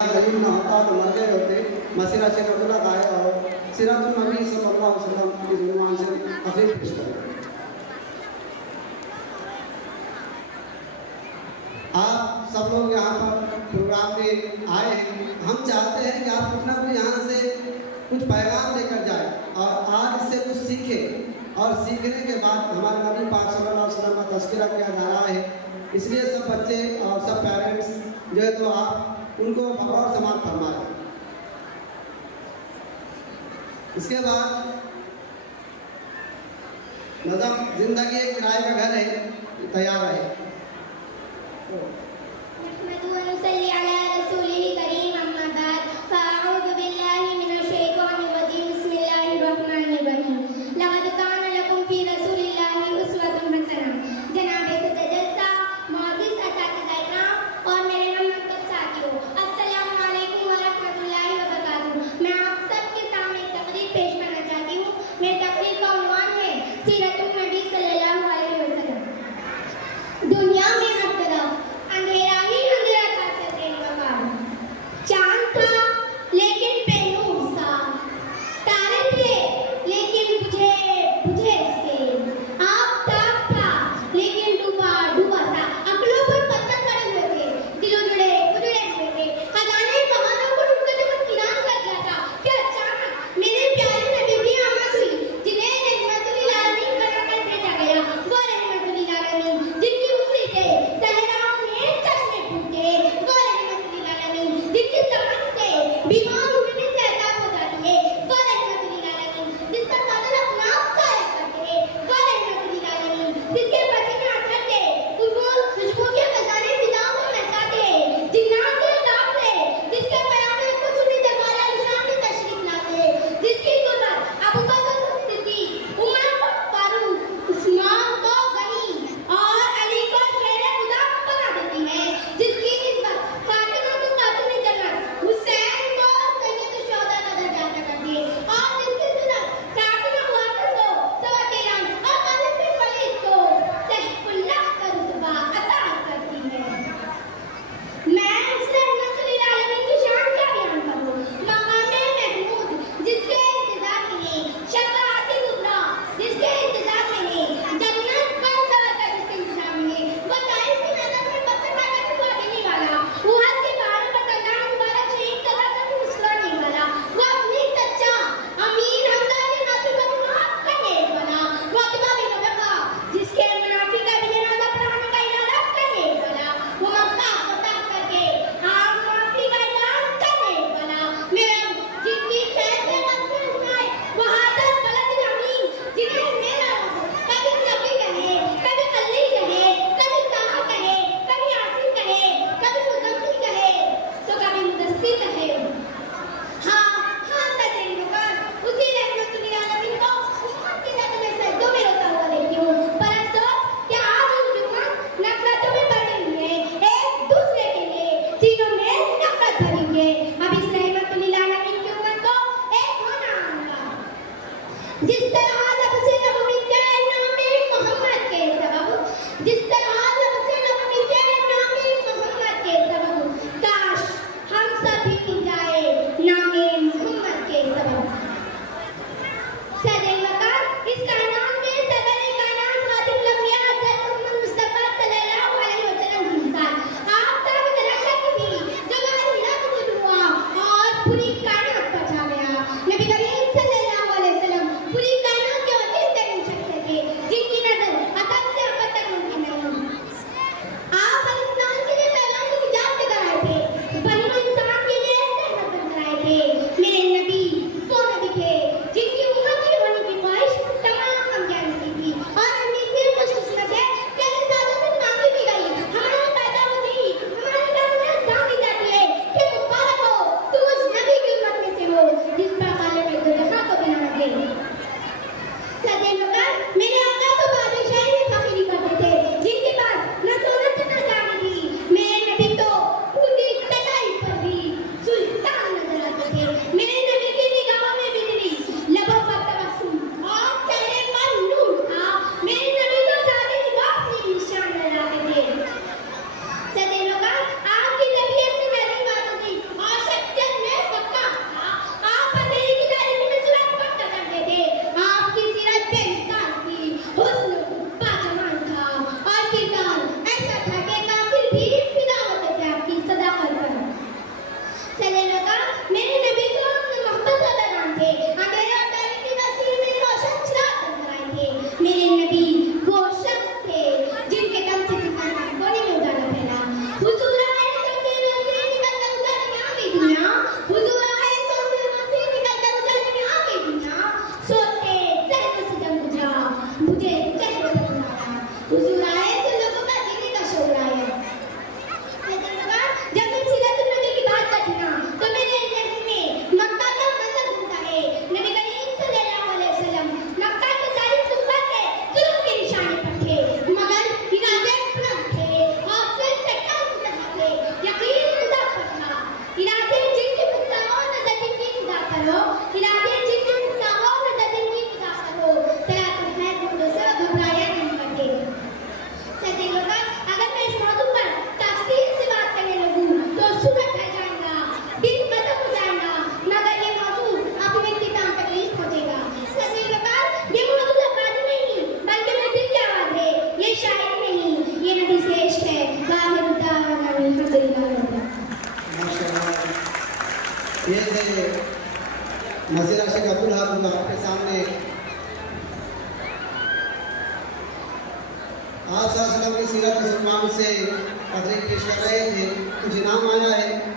गरीब ना होता तो मर गए होते। मसीरा से अब्दुल्ला आए और सिराजुल नबी सल्लल्लाहु अलैहि वसल्लम की जुबान से तकरीर पेश करें। आप सब लोग यहाँ पर प्रोग्राम में आए हैं, हम चाहते हैं कि आप कुछ ना कुछ यहाँ से कुछ पैगाम लेकर जाए और आज इससे कुछ सीखें और सीखने के बाद हमारे नबी पाक सल्लल्लाहु अलैहि वसल्लम का तज़किरा किया जा रहा है। इसलिए सब बच्चे और सब पेरेंट्स जो है तो आप उनको बगौर समाप्त फरमाएं। इसके बाद नज़म जिंदगी एक किराए का घर है, तैयार है। नज़ीरा शेख अब्दुल हामिद आपके सामने आप सल्लल्लाहु अलैहि वसल्लम की सीरत सलमान से तकरीर पेश कर रहे थे। कुछ इनाम आया है।